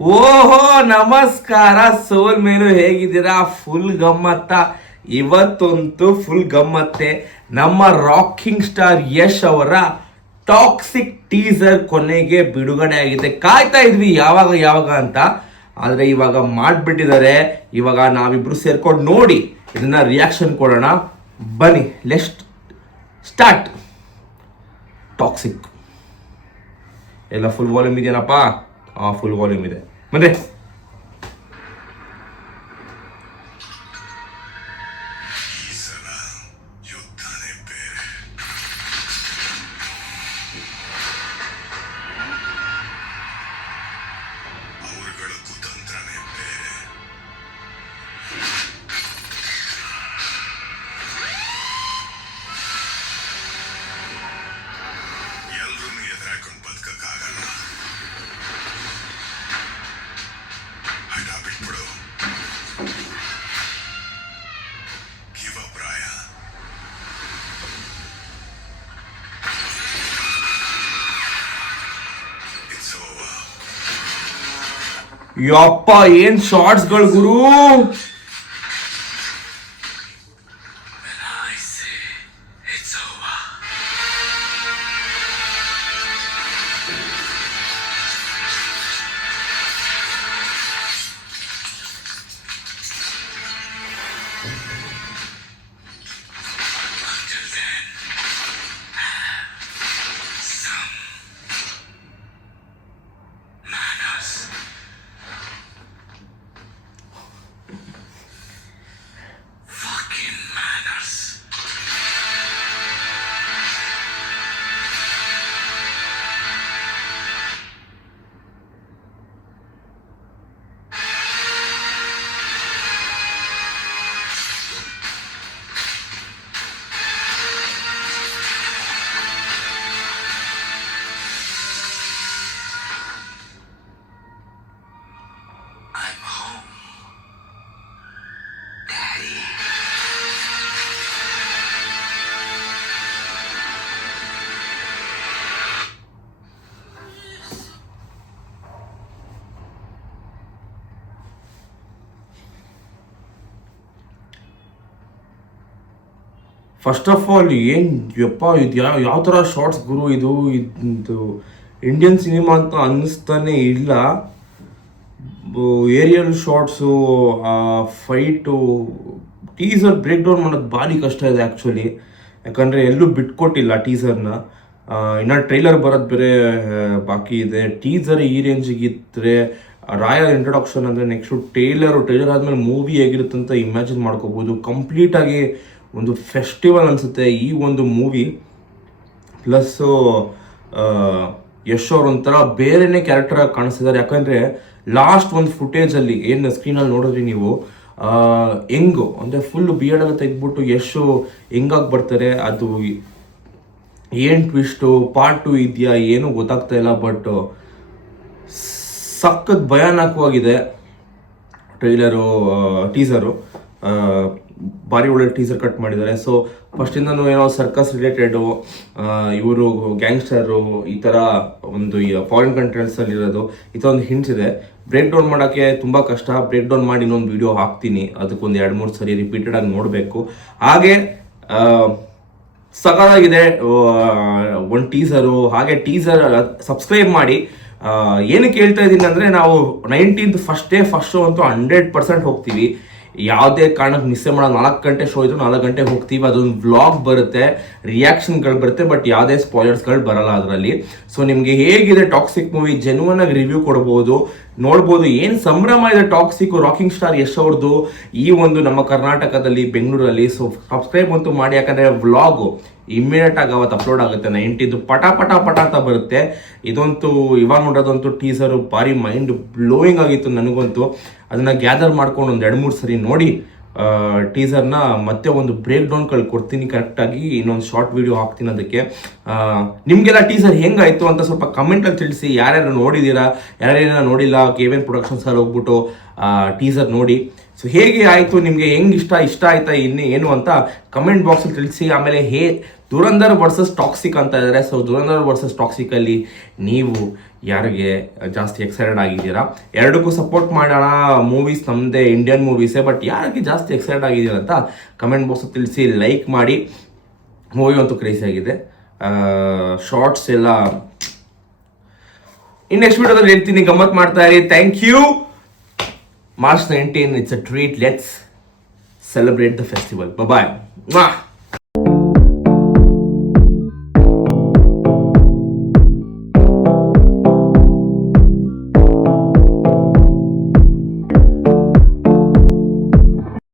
ಓಹೋ ನಮಸ್ಕಾರ ಸೋಲ್ ಮೇಲು, ಹೇಗಿದ್ದೀರಾ? ಫುಲ್ ಗಮ್ಮತ್ತ. ಇವತ್ತಂತೂ ಫುಲ್ ಗಮ್ಮತ್ತೆ. ನಮ್ಮ ರಾಕಿಂಗ್ ಸ್ಟಾರ್ ಯಶ್ ಅವರ ಟಾಕ್ಸಿಕ್ ಟೀಸರ್ ಕೊನೆಗೆ ಬಿಡುಗಡೆ ಆಗಿದೆ. ಕಾಯ್ತಾ ಇದ್ವಿ ಯಾವಾಗ ಅಂತ, ಆದರೆ ಇವಾಗ ಮಾಡಿಬಿಟ್ಟಿದ್ದಾರೆ. ಇವಾಗ ನಾವಿಬ್ರು ಸೇರ್ಕೊಂಡು ನೋಡಿ ಇದನ್ನ ರಿಯಾಕ್ಷನ್ ಕೊಡೋಣ. ಬನ್ನಿ, ಲೆಟ್ಸ್ ಸ್ಟಾರ್ಟ್. ಟಾಕ್ಸಿಕ್ ಎಲ್ಲ ಫುಲ್ ವಾಲ್ಯೂಮ್ ಇದೆಯೇನಪ್ಪ? ಫುಲ್ ವಾಲ್ಯೂಮ್ ಇದೆ. ಮತ್ತೆ ಯಪ್ಪ, ಏನ್ ಶಾರ್ಟ್ಸ್ಗಳು ಗುರು! ಫಸ್ಟ್ ಆಫ್ ಆಲ್ ಏನು ಯಪ್ಪ, ಇದು ಯಾವ ಥರ ಶಾರ್ಟ್ಸ್ ಗುರು! ಇದು ಇಂಡಿಯನ್ ಸಿನಿಮಾ ಅಂತ ಅನ್ನಿಸ್ತಾನೆ ಇಲ್ಲ. Aerial shots, fight, teaser break down ಮಾಡೋದು ಭಾರಿ ಕಷ್ಟ ಇದೆ ಆ್ಯಕ್ಚುಲಿ. ಯಾಕಂದರೆ ಎಲ್ಲೂ ಬಿಟ್ಕೊಟ್ಟಿಲ್ಲ ಟೀಸರ್ನ. ಇನ್ನು ಟ್ರೈಲರ್ ಬರೋದು ಬೇರೆ ಬಾಕಿ ಇದೆ. ಟೀಸರ್ ಈ ರೇಂಜಿಗೆ ಇದ್ದರೆ ರಾಯಲ್ ಇಂಟ್ರೊಡಕ್ಷನ್ ಅಂದರೆ ನೆಕ್ಸ್ಟು ಟ್ರೈಲರ್ ಆದಮೇಲೆ ಮೂವಿ ಹೇಗಿರುತ್ತೆ ಅಂತ ಇಮ್ಯಾಜಿನ್ ಮಾಡ್ಕೋಬೋದು. ಕಂಪ್ಲೀಟಾಗಿ ಒಂದು ಫೆಸ್ಟಿವಲ್ ಅನಿಸುತ್ತೆ ಈ ಒಂದು ಮೂವಿ. ಪ್ಲಸ್ಸು ಯಶ್ ಅವ್ರು ಒಂಥರ ಬೇರೆನೇ ಕ್ಯಾರೆಕ್ಟರಾಗಿ ಕಾಣಿಸ್ತಿದ್ದಾರೆ. ಯಾಕಂದರೆ ಲಾಸ್ಟ್ ಒಂದು ಫುಟೇಜಲ್ಲಿ ಏನು ಸ್ಕ್ರೀನಲ್ಲಿ ನೋಡಿದ್ರಿ ನೀವು, ಹೆಂಗು ಅಂದರೆ ಫುಲ್ ಬಿಯರ್ಡೆಲ್ಲ ತೆಗೆದ್ಬಿಟ್ಟು ಯಶು ಹೆಂಗಾಗಿ ಬರ್ತಾರೆ, ಅದು ಏನು ಟ್ವಿಸ್ಟು ಪಾರ್ಟ್ 2 ಇದೆಯಾ ಏನೂ ಗೊತ್ತಾಗ್ತಾ ಇಲ್ಲ. ಬಟ್ ಸಖತ್ ಭಯಾನಕವಾಗಿದೆ ಟೀಸರು. ಭಾರಿ ಒಳ್ಳೆ ಟೀಸರ್ ಕಟ್ ಮಾಡಿದ್ದಾರೆ. ಸೊ ಫಸ್ಟಿಂದನೂ ಏನೋ ಸರ್ಕಸ್ ರಿಲೇಟೆಡು, ಇವರು ಗ್ಯಾಂಗ್ಸ್ಟರು, ಈ ಥರ ಒಂದು ಫಾರಿನ್ ಕಂಟ್ರೀಸಲ್ಲಿರೋದು ಈ ಥರ ಒಂದು ಹಿಂಟ್ಸ್ ಇದೆ. ಬ್ರೇಕ್ ಡೌನ್ ಮಾಡೋಕ್ಕೆ ತುಂಬ ಕಷ್ಟ. ಬ್ರೇಕ್ ಡೌನ್ ಮಾಡಿ ಇನ್ನೊಂದು ವಿಡಿಯೋ ಹಾಕ್ತೀನಿ, ಅದಕ್ಕೊಂದು 2-3 ಸರಿ ರಿಪೀಟೆಡಾಗಿ ನೋಡಬೇಕು. ಹಾಗೆ ಸಖತ್ತಾಗಿದೆ ಒಂದು ಟೀಸರು. ಹಾಗೆ ಟೀಸರ್ ಸಬ್ಸ್ಕ್ರೈಬ್ ಮಾಡಿ. ಏನಕ್ಕೆ ಹೇಳ್ತಾ ಇದ್ದೀನಿ ಅಂದರೆ, ನಾವು 19th ಫಸ್ಟ್ ಶೋ ಅಂತೂ 100% ಹೋಗ್ತೀವಿ. ಯಾವುದೇ ಕಾರಣಕ್ಕೆ ಮಿಸ್ ಮಾಡೋದು. 4 ಗಂಟೆ ಶೋ ಇದ್ರು 4 ಗಂಟೆಗೆ ಹೋಗ್ತೀವಿ. ಅದೊಂದು ವ್ಲಾಗ್ ಬರುತ್ತೆ, ರಿಯಾಕ್ಷನ್ಗಳು ಬರುತ್ತೆ, ಬಟ್ ಯಾವುದೇ ಸ್ಪಾಯ್ಲರ್ಸ್ಗಳು ಬರಲ್ಲ ಅದರಲ್ಲಿ. ಸೊ ನಿಮಗೆ ಹೇಗಿದೆ ಟಾಕ್ಸಿಕ್ ಮೂವಿ ಜೆನ್ಯೂನ್ ಆಗಿ ರಿವ್ಯೂ ಕೊಡ್ಬೋದು, ನೋಡ್ಬೋದು. ಏನು ಸಂಭ್ರಮ ಇದೆ ಟಾಕ್ಸಿಕ್ ರಾಕಿಂಗ್ ಸ್ಟಾರ್ ಯಶ್ ಅವ್ರದ್ದು ಈ ಒಂದು ನಮ್ಮ ಕರ್ನಾಟಕದಲ್ಲಿ, ಬೆಂಗಳೂರಲ್ಲಿ. ಸೊ ಸಬ್ಸ್ಕ್ರೈಬ್ ಅಂತೂ ಮಾಡಿ, ಯಾಕಂದರೆ ವ್ಲಾಗು ಇಮ್ಮಿಡಿಯೇಟ್ ಆಗಿ ಅವತ್ತು ಅಪ್ಲೋಡ್ ಆಗುತ್ತೆ. 19th ಪಟ ಅಂತ ಬರುತ್ತೆ. ಇದಂತೂ ಇವಾಗ ನೋಡೋದಂತೂ ಟೀಸರು ಭಾರಿ ಮೈಂಡ್ ಬ್ಲೋಯಿಂಗ್ ಆಗಿತ್ತು ನನಗಂತೂ. ಅದನ್ನು ಗ್ಯಾದರ್ ಮಾಡ್ಕೊಂಡು ಒಂದು 2-3 ಸರಿ ನೋಡಿ ಟೀಸರ್ನ ಮತ್ತೆ ಒಂದು ಬ್ರೇಕ್ ಡೌನ್ಗಳು ಕೊಡ್ತೀನಿ ಕರೆಕ್ಟಾಗಿ. ಇನ್ನೊಂದು ಶಾರ್ಟ್ ವಿಡಿಯೋ ಹಾಕ್ತೀನಿ ಅದಕ್ಕೆ. ನಿಮಗೆಲ್ಲ ಟೀಸರ್ ಹೆಂಗಾಯಿತು ಅಂತ ಸ್ವಲ್ಪ ಕಮೆಂಟಲ್ಲಿ ತಿಳಿಸಿ. ಯಾರ್ಯಾರು ನೋಡಿದ್ದೀರಾ, ಯಾರ್ಯಾರ ನೋಡಿಲ್ಲ, KVN ಪ್ರೊಡಕ್ಷನ್ಸಲ್ಲಿ ಹೋಗ್ಬಿಟ್ಟು ಟೀಸರ್ ನೋಡಿ. ಸೊ ಹೇಗೆ ಆಯಿತು ನಿಮಗೆ, ಹೆಂಗೆ ಇಷ್ಟ ಆಯ್ತಾ ಏನು ಅಂತ ಕಮೆಂಟ್ ಬಾಕ್ಸಲ್ಲಿ ತಿಳಿಸಿ. ಆಮೇಲೆ ದುರಂಧರ್ ವರ್ಸಸ್ ಟಾಕ್ಸಿಕ್ ಅಂತ ಇದ್ದಾರೆ. ಸೊ ದುರಂಧರ್ ವರ್ಸಸ್ ಟಾಕ್ಸಿಕ್ ಅಲ್ಲಿ ನೀವು ಯಾರಿಗೆ ಜಾಸ್ತಿ ಎಕ್ಸೈಟೆಡ್ ಆಗಿದ್ದೀರಾ? ಎರಡಕ್ಕೂ ಸಪೋರ್ಟ್ ಮಾಡೋಣ. ಮೂವೀಸ್ ನಮ್ಮದೇ ಇಂಡಿಯನ್ ಮೂವೀಸೇ, ಬಟ್ ಯಾರಿಗೆ ಜಾಸ್ತಿ ಎಕ್ಸೈಟೆಡ್ ಆಗಿದ್ದೀರಾ ಅಂತ ಕಮೆಂಟ್ ಬಾಕ್ಸ್ ತಿಳಿಸಿ. ಲೈಕ್ ಮಾಡಿ. ಮೂವಿ ಅಂತೂ ಕ್ರೇಜಿ ಆಗಿದೆ. ಶಾರ್ಟ್ಸ್ ಎಲ್ಲ ಇನ್ನು ನೆಕ್ಸ್ಟ್ ವಿಡಿಯೋದಲ್ಲಿ ಹೇಳ್ತೀನಿ. ಗಮ್ಮತ್ ಮಾಡ್ತಾ ಇರಿ. Thank you. March 19, it's a treat. Let's celebrate the festival. Bye-bye. Mwah.